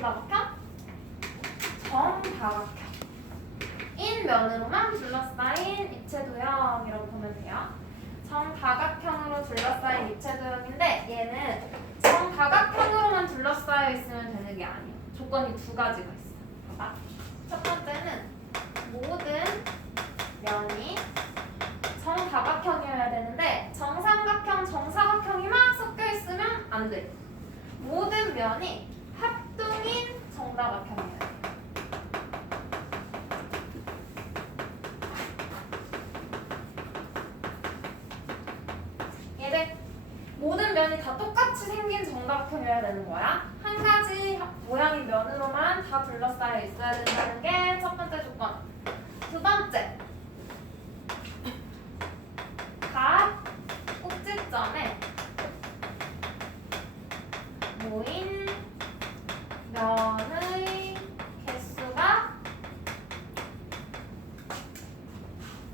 정다각형? 정다각형. 인 면으로만 둘러싸인 입체 도형이라고 보면 돼요. 정다각형으로 둘러싸인 입체 도형인데 얘는 정다각형으로만 둘러싸여 있으면 되는 게 아니에요. 조건이 두 가지가 있어. 봐봐. 첫 번째는 모든 면이 정다각형이어야 되는데 정삼각형, 정사각형이만 섞여 있으면 안 돼. 모든 면이 정다각형이어야 돼. 얘들 모든 면이 다 똑같이 생긴 정다각형이어야 되는 거야. 한 가지 모양의 면으로만 다 둘러싸여 있어야 된다는 게 첫 번째 조건. 두 번째. 각 꼭지점에 모인 면의 개수가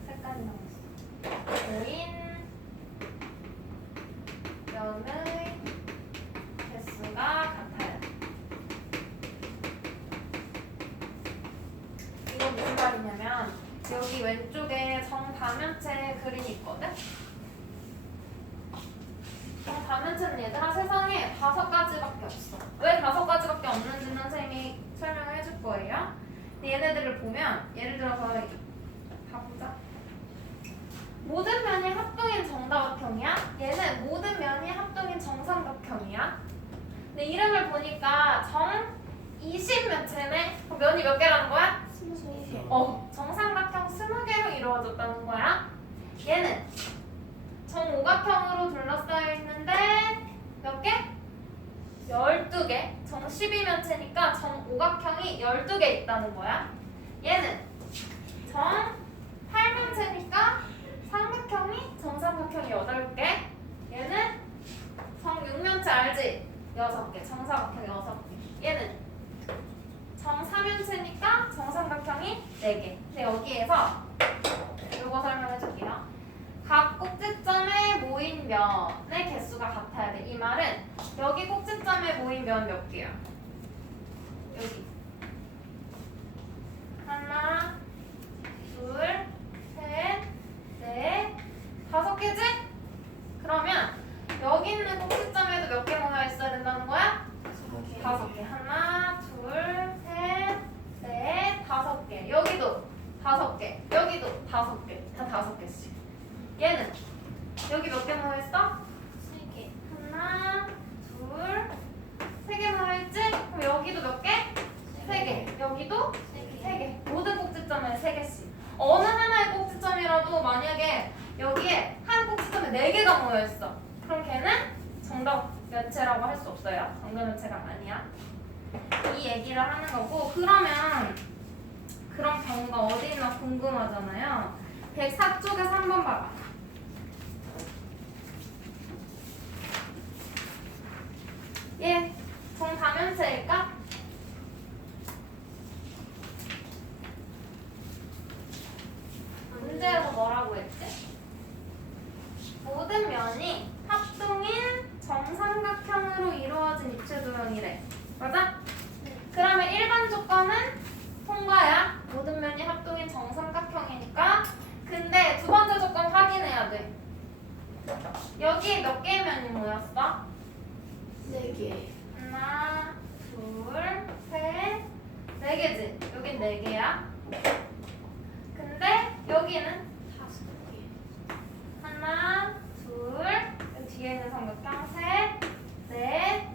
색깔이 나왔어. 모인 면의 개수가 같아요. 이거 무슨 말이냐면 여기 왼쪽에 정다면체 그림이 있거든? 정다면체는 얘들아 세상에 다섯 가지밖에 없어. 왜 다섯 가지밖에 없는지는 선생님이 설명을 해줄 거예요. 근데 보면 예를 들어서 가보자. 모든 면이 합동인 정다각형이야. 얘는 모든 면이 합동인 정삼각형이야. 근데 이름을 보니까 정 20면체네. 그럼 면이 몇 개라는 거야? 어, 정삼각형 20개로 이루어졌다는 거야. 얘는 정오각형으로 둘러싸여 있는데 몇 개? 12개. 정 12면체니까 정오각형이 12개 있다는 거야. 얘는 정 8면체니까 삼각형이 정삼각형이 8개. 얘는 정 6면체 알지? 6개. 정사각형이 6개. 얘는 정사면체니까 정삼각형이 4개. 근데 여기에서 이거 설명해 줄게요. 각 꼭지점에 모인 면의 개수가 같아야 돼. 이 말은 여기 꼭지점에 모인 면 몇 개야? 여기. 하나, 둘, 셋, 넷, 다섯 개지? 그러면 여기 있는 꼭지점에도 몇 개 모여 있어야 된다는 거야? 다섯 개. 하나, 둘, 셋, 넷, 다섯 개. 여기도 다섯 개. 여기도 다섯 개. 다 다섯 개씩. 얘는 여기 몇 개 모여 있어? 세 개. 하나, 둘, 세 개 모여 있지? 그럼 여기도 몇 개? 세 개. 여기도 세 개. 모든 꼭지점에 세 개씩. 어느 하나의 꼭지점이라도 만약에 여기에 한 꼭지점에 네 개가 모여 있어. 그럼 걔는 정답 면체라고 할 수 없어요. 정답 면체가 아니야. 이 얘기를 하는 거고 그러면 그런 경우가 어디 있나 궁금하잖아요. 104쪽에서 한번 봐봐. 얘 정다면체일까? 문제에서 뭐라고 했지? 모든 면이 합동인 정삼각형으로 이루어진 입체 도형이래. 맞아? 그러면 일반 조건은 통과야. 모든 면이 합동인 정삼각형이니까. 근데 두 번째 조건 확인해야 돼. 여기 몇 개의 면이 모였어? 네 개. 하나, 둘, 셋, 네 개지. 여긴 네 개야. 근데 여기는 다섯 개. 하나, 둘, 여기 뒤에 있는 삼각형 셋, 넷,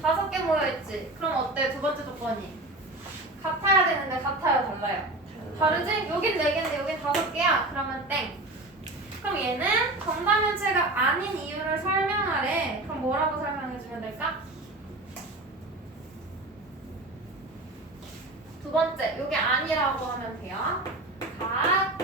다섯 개 모여 있지. 그럼 어때? 두 번째 조건이 같아야 되는데 같아요, 달라요. 다르지? 여긴 네 개인데 여긴 다섯 개야. 그러면 땡. 그럼 얘는 정다면체가 아닌 이유를 설명하래. 그럼 뭐라고 설명해주면 될까? 두 번째, 여기 아니라고 하면 돼요. 각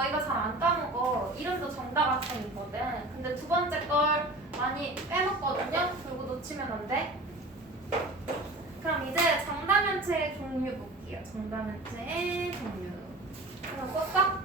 너희가 잘 안 까먹어. 이름도 정답 학생 있거든. 근데 두 번째 걸 많이 빼먹거든요. 그리고 놓치면 안 돼. 그럼 이제 정답 면체의 종류 볼게요. 정답 면체의 종류. 그럼 껐어?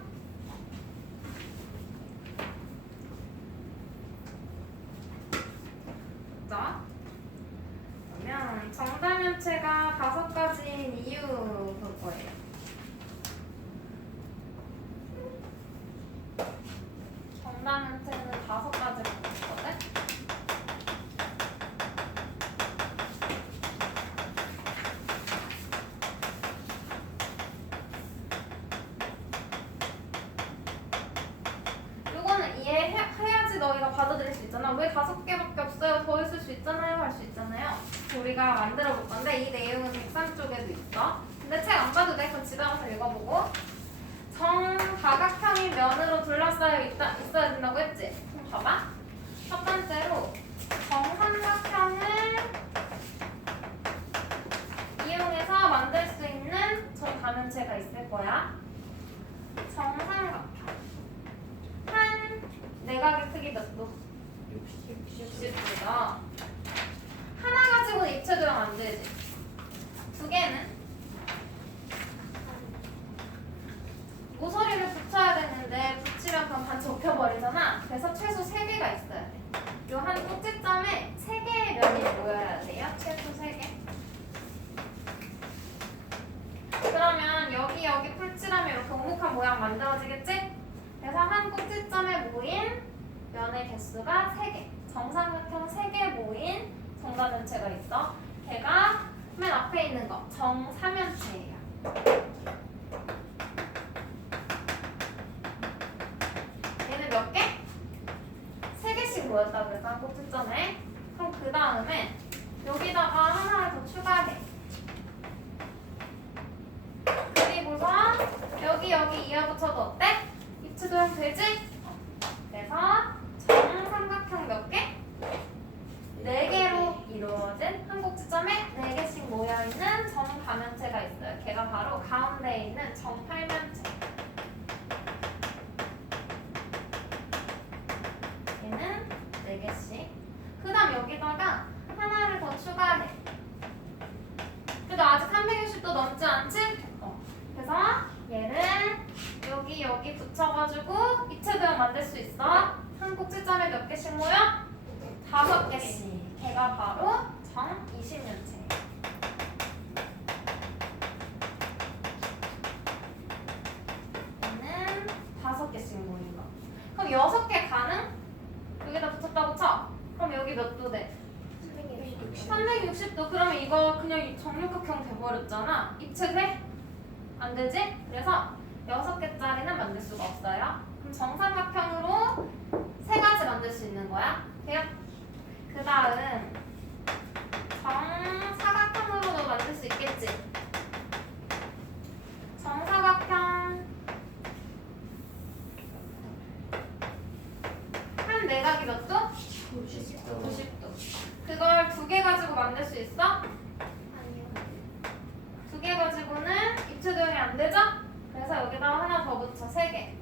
수 있잖아요. 할 수 있잖아요. 우리가 만들어 볼 건데 이 내용은 103쪽에도 있어. 근데 책 안 봐도 돼. 그럼 집에 가서 읽어보고. 정다각형이 면으로 둘러싸여 있다, 있어야 된다고 했지? 그럼 봐봐. 첫 번째로 정삼각형을 이용해서 만들 수 있는 정다면체가 있을 거야. 정삼각형. 한 내각의 크기 몇 도? 60도다. 하나 가지고 입체도형 안 되지. 두 개는 모서리를 붙여야 되는데 붙이면 그럼 반 접혀버리잖아. 그래서 최소 세 개가 있어야 돼. 요한 꼭지점에 세 개의 면이 모여야 돼요. 최소 세 개. 그러면 여기 여기 풀칠하면 이렇게 오목한 모양 만들어지겠지? 그래서 한 꼭지점에 모인 면의 개수가 3개. 정삼각형 3개 모인 정다면체가 있어. 걔가 맨 앞에 있는 거 정사면체예요. 얘는 몇 개? 3개씩 모였다 그랬한 꼭지점에. 그럼 그 다음에 여기다가 하나를 더 추가해. 그리고서 여기 여기 이하붙여도 어때? 입체도형 되지? 그래서 정삼각형 몇 개? 네 개로 이루어진 한 꼭지점에 네 개씩 모여 있는 정다면체가 있어요. 걔가 바로 가운데에 있는 정팔면체. 얘는 네 개씩. 그다음 여기다가 하나를 더 추가해. 그래도 아직 360도 넘지 않지? 어. 그래서 얘를 여기 붙여가지고 입체도형 만들 수 있어. 한 꼭지점에 몇 개씩 모여? 다섯 개씩. 걔가 바로 정 20년체. 얘는 다섯 개씩 모인 거. 그럼 여섯 개 가능? 여기다 붙였다고 쳐. 그럼 여기 몇 도 돼? 360도. 그러면 이거 그냥 정육각형 돼버렸잖아. 입체돼? 안 되지? 그래서 여섯 개짜리는 만들 수가 없어요. 그럼 정삼각형으로 세 가지 만들 수 있는 거야. 돼요? 그 다음 정사각형으로도 만들 수 있겠지. 정사각형 한 내각이 몇 도? 90도. 그걸 두 개 가지고 만들 수 있어? 아니요. 두 개 가지고는 입체도형이 안 되죠? 그래서 여기다 하나 더 붙여 세 개.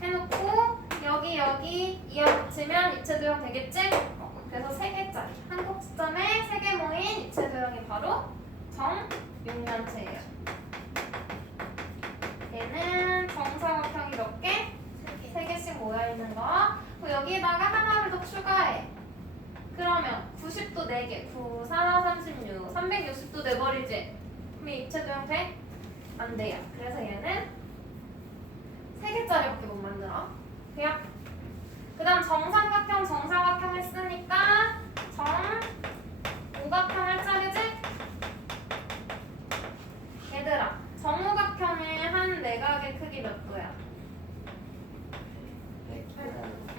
해놓고 여기 여기 이어 붙이면 입체 도형 되겠지? 어, 그래서 세 개짜리 한 꼭지점에 세 개 모인 입체 도형이 바로 정육면체예요. 얘는 정사각형이 몇 개? 세 개씩 모여 있는 거. 그리고 여기다가 하나를 더 추가해. 그러면 90도 4개, 9, 4, 36, 360도 내버리지. 그럼 입체 도형 돼? 안 돼요. 그래서 얘는 3개짜리밖에 못 만들어. 돼요? 그 다음 정삼각형, 정사각형 했으니까 정, 오각형 할 차례지? 얘들아, 정오각형의 한 내각의 크기 몇 도야?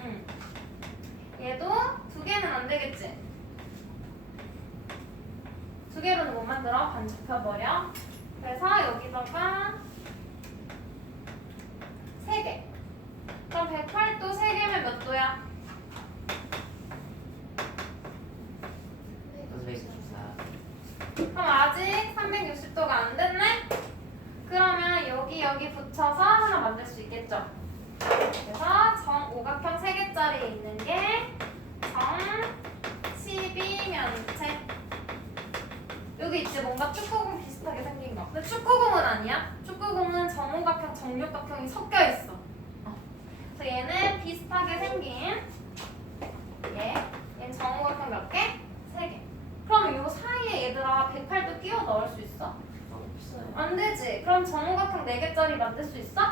응. 얘도 두 개는 안 되겠지? 두 개로는 못 만들어. 반 접혀버려. 그래서 여기다가 세 개. 그럼 108도 세 개면 몇 도야? 그럼 아직 360도가 안 됐네? 그러면 여기 여기 붙여서 하나 만들 수 있겠죠? 그래서 정오각형 세 개짜리 있는 게 정 12면체. 여기 있지 뭔가 축구공 비슷하게 생긴 거. 근데 축구공은 아니야. 축구공은 정오각형, 정육각형이 섞여 있어. 어. 그래서 얘는 비슷하게 생긴 얘. 얘는 정오각형 몇 개? 세 개. 그럼 요 사이에 얘들아 108도 끼워 넣을 수 있어? 없어요. 안 되지. 그럼 정오각형 4개짜리 만들 수 있어?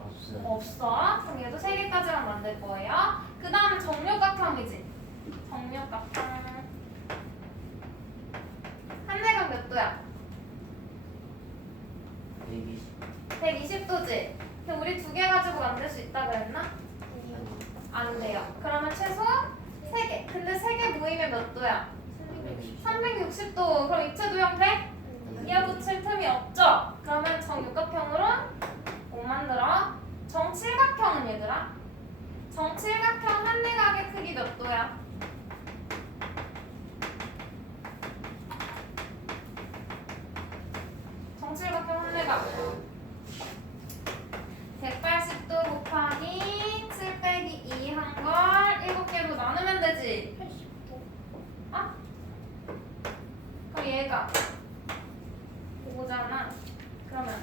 없어요. 없어. 그럼 얘도 3개까지만 만들 거예요. 그 다음 정육각형이지. 정육각형. 한내각 몇 도야? 120. 120도지. 근데 우리 두 개 가지고 만들 수 있다 그랬나? 아니요. 안 돼요. 그러면 최소 3개. 근데 3개 모이면 몇 도야? 360도. 그럼 입체 도형 돼? 이어 붙일 틈이 없죠? 그러면 정육각형으로 못 만들어. 정칠각형은 얘들아? 정칠각형 한 내각의 크기 몇 도야? 정칠각형 한 내각 180도 곱하기 7 빼기 2 한 걸 7개로 나누면 되지 80도. 아? 그럼 얘가 5잖아. 그러면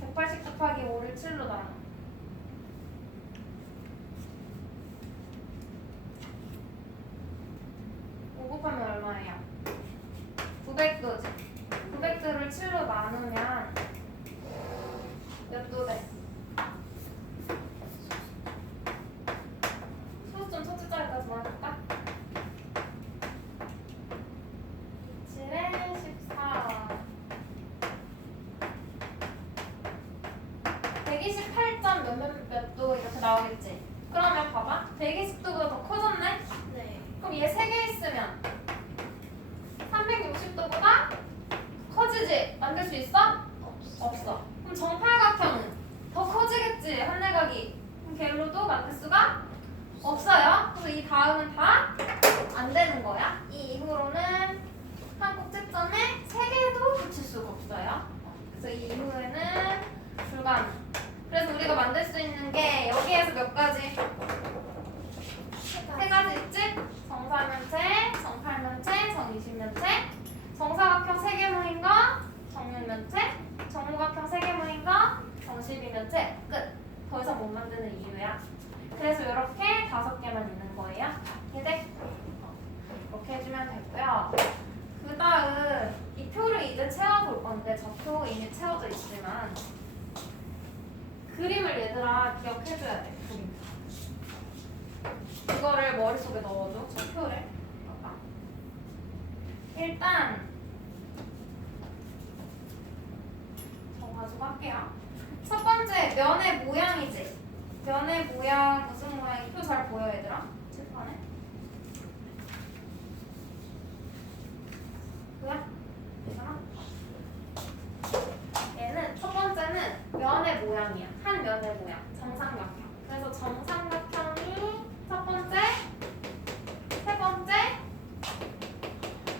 180 곱하기 5를 7로 나눠. 오 곱하면 얼마예요? 900도지. 900도를 7로 나누면 몇 도 돼? 소수점 첫째 자리까지만 할까? 7에 14 128점 몇몇몇도 이렇게 나오겠지? 그러면 봐봐 120도보다 더 커졌네? 네. 그럼 얘 3개 있으면 360도보다 커지지? 만들 수 있어? 없어. 없어 그럼 정팔각형은 더 커지겠지 한 내각이 그럼 걔로도 만들 수가 없어요 그래서 이 다음은 다 안 되는 거야 이 이후로는 한 꼭지점에 세 개도 붙일 수가 없어요 그래서 이 이후에는 불가능 그래서 우리가 만들 수 있는 게 여기에서 몇 가지 세 가지 있지? 정사면체, 정팔면체, 정이십면체, 정사각형 세개 모인 거, 정육면체, 정오각형 세개 모인 거, 정십이면체 끝. 더 이상 못 만드는 이유야. 그래서 이렇게 다섯 개만 있는 거예요. 이제 이렇게 해주면 되고요. 그 다음 이 표를 이제 채워볼 건데 저 표 이미 채워져 있지만 그림을 얘들아 기억해줘야 돼. 그림. 이거를 머릿속에 넣어줘. 저 표를. 봐봐. 일단 정가지고 할게요. 첫 번째 면의 모양이지. 면의 모양 무슨 모양이 표 잘 보여 얘들아? 칠판에? 보여? 괜찮아? 얘는 첫 번째는 면의 모양이야. 한 면의 모양. 정삼각형. 그래서 정삼각형이 첫 번째, 세 번째,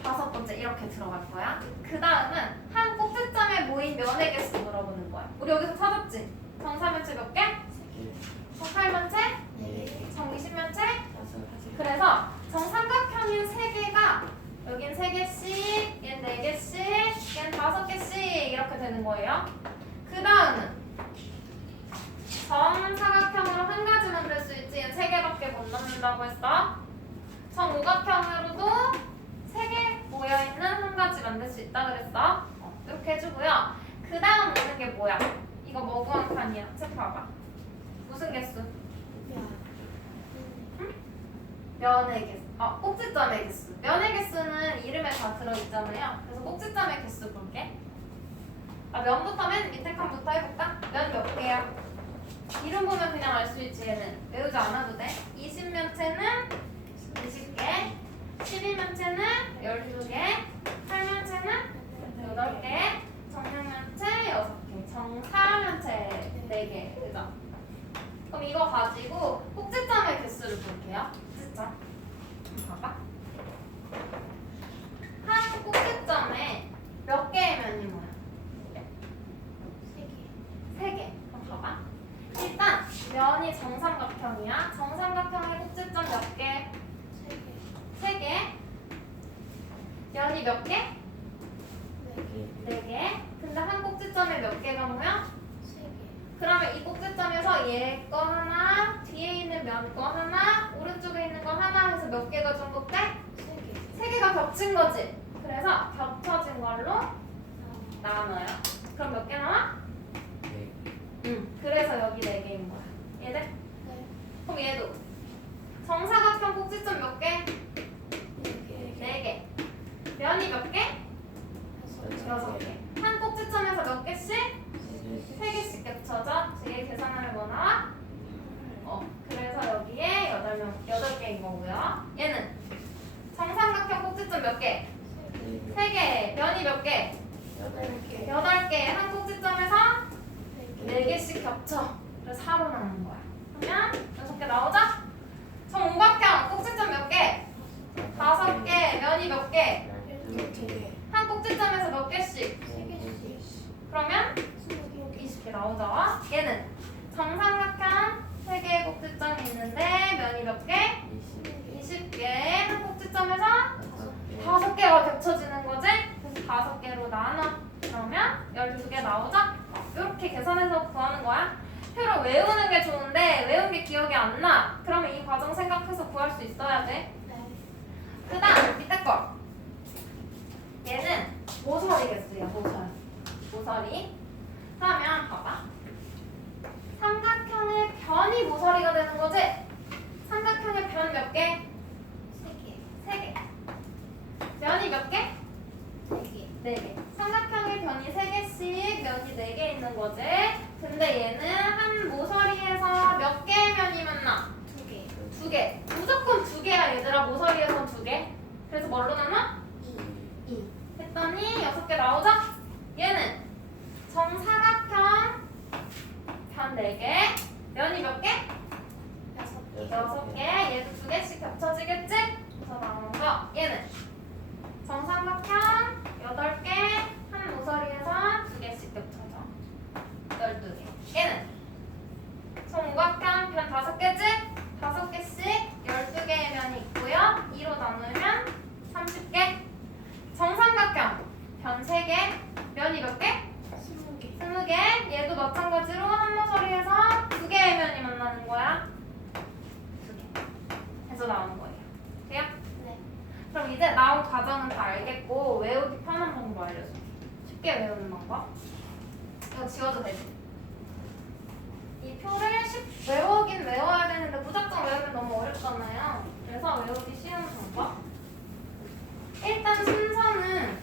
다섯 번째 이렇게 들어갈 거야. 그 다음은 한 꼭지점에 모인 면의 개수 물어보는 거야. 우리 여기서 찾았지? 정사면체 몇 개? 정팔면체? 네. 정이십면체? 다섯. 그래서 정삼각형인 세 개가 여긴 세 개씩, 얘는 네 개씩, 얘는 다섯 개씩 이렇게 되는 거예요. 그 다음은 정사각형으로 한 가지 만들 수 있지. 얘는 세 개밖에 못 넣는다고 했어. 정오각형으로도 세 개 모여 있는 한 가지 만들 수 있다 그랬어. 어, 이렇게 해주고요. 그 다음 오는 게 뭐야? 이거 머구한 칸이야. 책 봐봐. 무슨 개수? 야. 면의 개수. 아, 꼭지점의 개수. 면의 개수는 이름에 다 들어있잖아요. 그래서 꼭지점의 개수 볼게. 아, 면부터 맨 밑에 칸부터 해볼까? 면 몇 개야? 이름 보면 그냥 알 수 있지, 얘는. 외우지 않아도 돼. 20면체는 20개, 12면체는 12개, 8면체는 8개, 정육면체 6개, 정사면체 4개, 그죠? 그럼 이거 가지고 꼭지점의 개수를 볼게요. 꼭지점. 봐봐. 한 꼭지점에 몇 개의 면이 모여? 세 개. 세 개. 그럼 봐봐. 일단 면이 정삼각형이야. 정삼각형의 꼭지점 몇 개? 세 개. 세 개. 면이 몇 개? 얘거 하나, 뒤에 있는 면 거 하나, 오른쪽에 있는 거 하나 해서 몇 개가 중복돼? 세 개가 겹친 거지. 그래서 겹쳐진 걸로 아, 나눠요. 그럼 몇 개 나와? 네. 응. 그래서 여기 네 개인 거야. 얘들? 네. 그럼 얘도 정사각형 꼭지점 몇 개? 네 개. 네 개. 면이 몇 개? 여섯 여섯 개. 한 꼭지점에서 몇 개씩? 네. 세 개씩 겹쳐져. 뒤에 계산하면 뭐 나와? 어. 그래서 여기에 여덟 명 여덟 개인 거고요. 얘는 정삼각형 꼭지점 몇 개? 네. 세 개. 면이 몇 개? 여덟 개. 여덟 개. 한 꼭지점에서 네 개. 네 개씩 겹쳐. 그래서 4로 나오는 거야. 그러면 여섯 개 나오자. 정五角형 꼭지점 몇 개? 다섯 개. 면이 몇 개? 일곱 개. 한 꼭지점에서 몇 개씩? 세 개씩. 그러면 스무 개. 20개 나오죠. 얘는 정삼각형 세 개의 꼭지점이 있는데 면이 몇 개? 이십. 20개. 한 꼭지점에서 다섯 개. 개가 겹쳐지는 거지? 그래서 다섯 개로 나눠. 그러면 12개 나오죠? 이렇게 계산해서 구하는 거야. 표를 외우는 게 좋은데 외운 게 기억이 안 나. 그러면 이 과정 생각해서 구할 수 있어야 돼. 네. 그 다음 밑에 거. 얘는 모서리겠어요. 모서리. 모서리. 그러면 봐봐. 삼각형의 변이 모서리가 되는 거지? 삼각형의 변 몇 개? 세 개. 세 개. 면이 몇 개? 네 개. 네 개. 삼각형의 변이 세 개씩 면이 네 개 있는 거지. 근데 얘는 한 모서리에서 몇 개의 면이 만나? 두 개. 두 개. 무조건 두 개야 얘들아. 모서리에서 두 개. 그래서 뭘로 나눠? 이. 이. 했더니 여섯 개 나오죠? 얘는 정사각형 변네 개. 면이 몇 개? 여섯 개. 여섯 개. 얘도 두 개씩 겹쳐지겠지? 그래서 나오는 거. 얘는 정삼각형 여덟 개. 한 모서리에서 두 개씩 겹쳐져. 열두 개. 얘는 정五角형 변 다섯 개지? 다섯 개씩 열두 개의 면이 있고요. 2로 나누면 30개. 정삼각형 변세 개. 면이 몇 개? 스무 개. 스무 개. 얘도 마찬가지로 한 모서리에서 두 개의 면이 만나는 거야. 두 개. 해서 나오는? 네. 그럼 이제 나온 과정은 다 알겠고 외우기 편한 방법 알려줄게. 쉽게 외우는 방법. 이거 지워도 되지? 이 표를 쉽 외우긴 외워야 되는데 무작정 외우면 너무 어렵잖아요. 그래서 외우기 쉬운 방법. 일단 순서는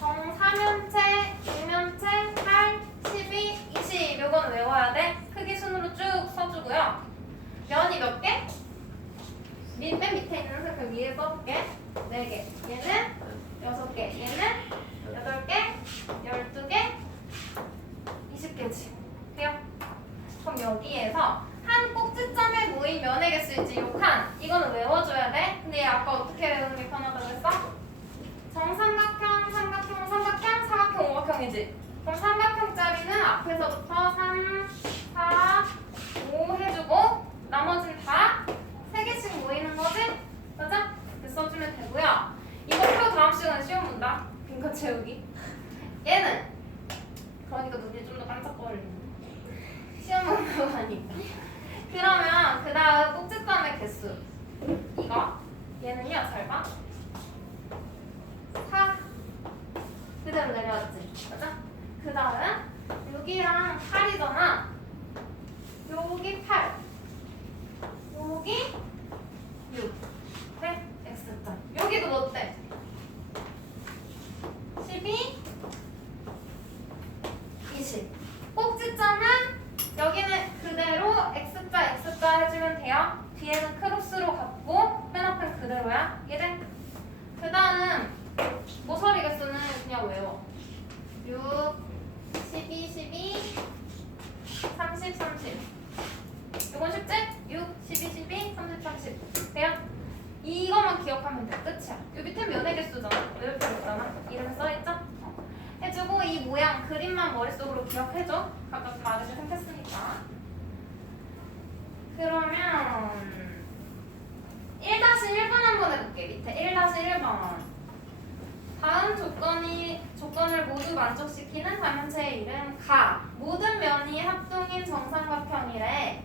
정사면체, 육면체, 8, 12, 20 요건 외워야 돼. 크기 순으로 쭉 써주고요. 면이 몇 개? 밑, 맨 밑에 있는 색깔 위에 써볼게. 4개. 얘는 6개. 얘는 8개. 12개. 20개지. 돼요? 그럼 여기에서 한 꼭지점에 모인 면의 개수이지 요칸. 이거는 외워줘야 돼. 근데 얘 아까 어떻게 외우는 게 편하다고 했어? 정삼각형, 삼각형, 삼각형, 사각형, 오각형이지. 그럼 삼각형짜리는 앞에서부터 3, 4, 5 해주고 나머지는 다 3개씩 모이는 거지? 맞아? 이렇게 써주면 되고요. 이거 표 다음 시간에 시험 본다. 빈칸 채우기. 얘는 그러니까 눈이 좀 더 깜짝거리는 그러면 그 다음 꼭지점의 개수. 이거. 얘는요, 잘 봐. 4. 그대로 내려왔지. 맞아? 그 다음 여기랑 8이잖아. 여기 8. 여기 6. 네? X점. 여기도 뭐 때? 12. 20. 꼭지점은 여기는 그대로 X자 X자 해주면 돼요. 뒤에는 크로스로 갖고 맨 앞은 그대로야. 얘들. 그 다음 모서리 개수는 그냥 외워. 6, 12, 12, 30, 30. 이건 쉽지? 6, 12, 12, 30, 30. 돼요? 이거만 기억하면 돼. 끝이야. 요 밑에 면의 개수잖아. 외울 필요 없잖아. 이름 써있죠? 어. 해주고 이 모양 그림만 머릿속으로 기억해줘. 각각 다르게 생겼으니까. 그러면 1-1번 한번 해볼게. 밑에 1-1번. 다음 조건이 조건을 모두 만족시키는 단면체의 이름 가. 모든 면이 합동인 정삼각형이래.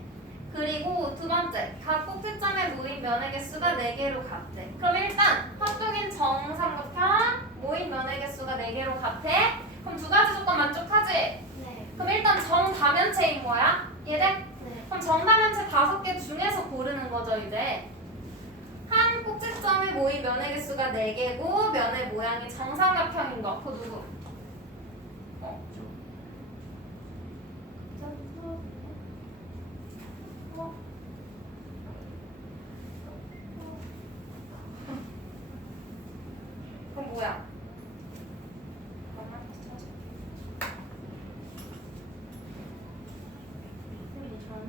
그리고 두 번째, 각 꼭지점에 모인 면의 개수가 4개로 같대. 그럼 일단 합동인 정삼각형 모인 면의 개수가 4개로 같아. 그럼 두 가지 조건 만족하지? 네. 그럼 일단 정다면체인 거야. 얘네? 네. 그럼 정다면체 다섯 개 중에서 고르는 거죠 이제. 한 꼭지점에 모인 면의 개수가 4개고 면의 모양이 정삼각형인 거. 그 누구? 어? 어? 그럼 뭐야? 잠깐만, 찾아볼게. 음, 저는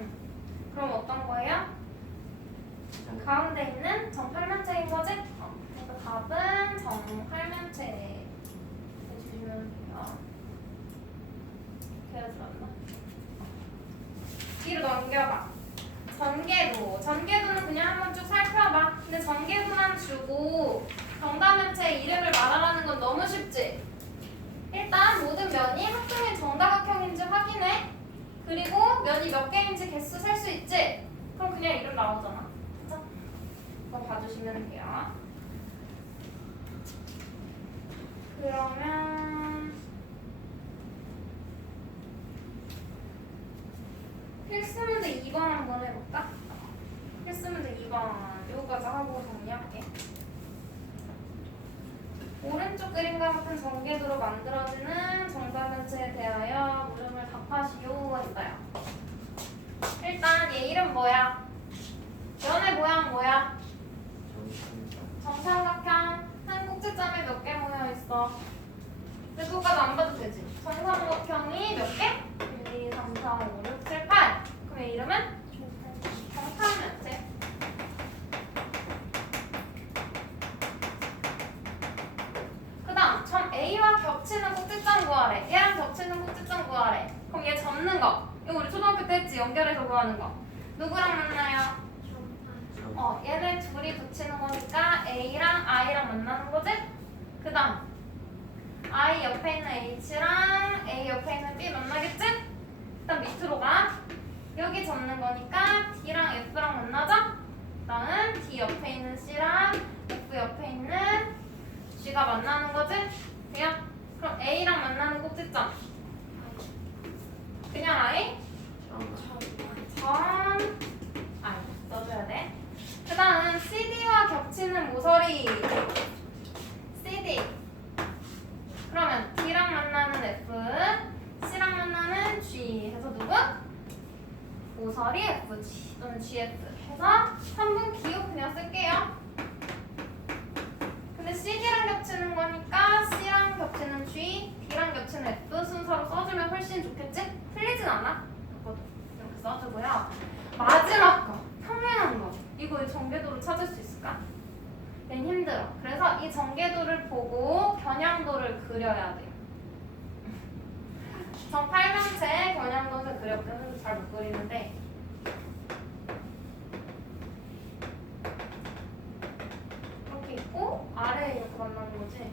음. 그럼 어떤 거예요? 가운데 있는 정팔면체인 거지? 어, 그래서 답은 정팔면체 해주시면 돼요. 이렇게 들었나? 뒤로 넘겨봐. 전개도. 전개도는 그냥 한번 쭉 살펴봐. 근데 전개도만 주고 정다면체 이름을 말하라는 건 너무 쉽지? 일단 모든 면이 합동인 정다각형인지 확인해. 그리고 면이 몇 개인지 개수 셀 수 있지? 그럼 그냥 이름 나오잖아. 그죠? 봐주시면 돼요. 그러면 필수문제 2번 한번 해볼까? 필수문제 2번 요거까지 하고 정리할게. 오른쪽 그림과 같은 전개도로 만들어지는 정사면체에 대하여 물음을 답하시오 했어요. 일단 얘 이름 뭐야? 면의 모양 뭐야? 13에 몇 개 모여 있어? 그거까지 안 봐도 되지. 정삼각형이 몇 개? 1, 2, 3, 4, 5, 6, 7, 8. 그럼 얘 이름은? 그 겹치는 꼭지점 구하래. 얘랑 겹치는 꼭지점 구하래. 그럼 얘 접는 거. 이거 우리 초등학교 때 했지? 연결해서 구하는 거. 누구랑 만나요? 어, 얘네 둘이 붙이는 거니까 A랑 I랑 만나는 거지? 그 다음 I 옆에 있는 H랑 A 옆에 있는 B 만나겠지? 일단 밑으로 가 여기 접는 거니까 D랑 F랑 만나자 다음 D 옆에 있는 C랑 F 옆에 있는 G가 만나는 거지? 돼요? 그럼 A랑 만나는 꼭지점 그냥 I? 점 I 써줘야 돼. 그 다음 CD와 겹치는 모서리. CD 그러면 D랑 만나는 F C랑 만나는 G 해서 누구? 모서리 FG 또는 GF 해서 3분 기호 그냥 쓸게요. 근데 CD랑 겹치는 거니까 C랑 겹치는 G D랑 겹치는 F 순서로 써주면 훨씬 좋겠지? 틀리진 않아? 이렇게 써주고요. 마지막 거. 평행한 거 이거 전개도를 찾을 수 있을까? nên 힘들어. 그래서 이 전개도를 보고 겨냥도를 그려야 돼요. 정팔면체 겨냥도를 그렸는데 잘못 그리는데 이렇게 있고 아래에 이렇게 만나는 거지.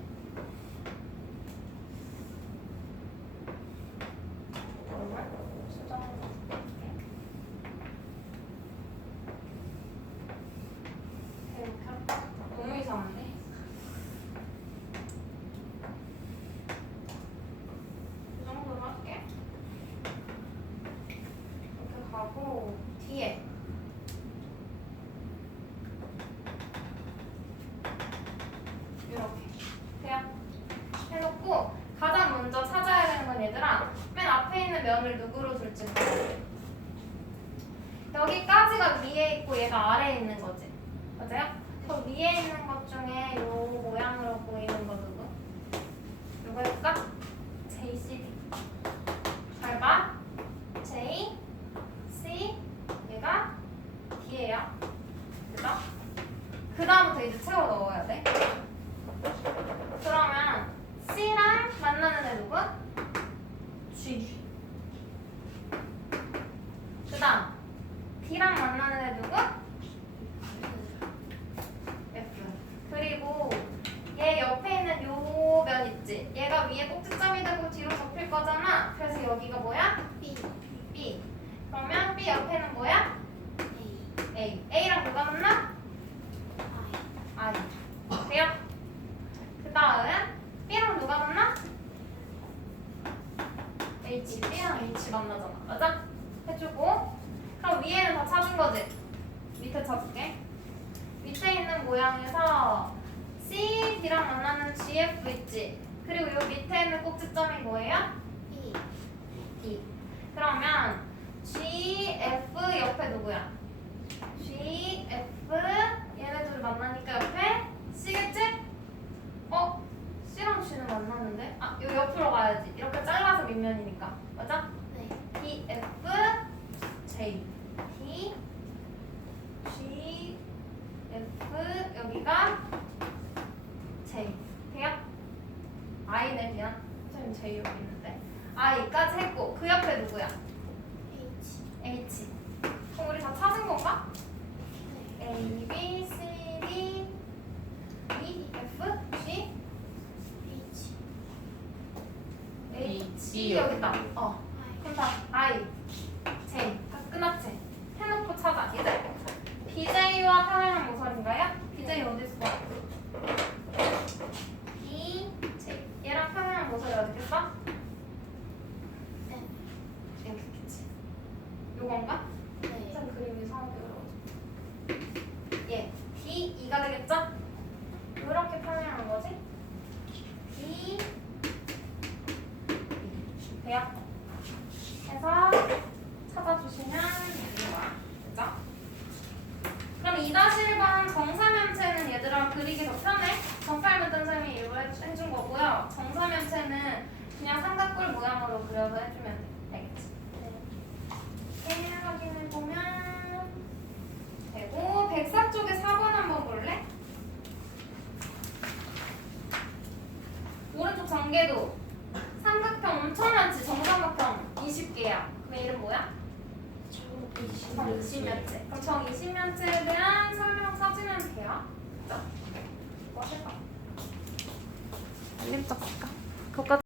5년이니까.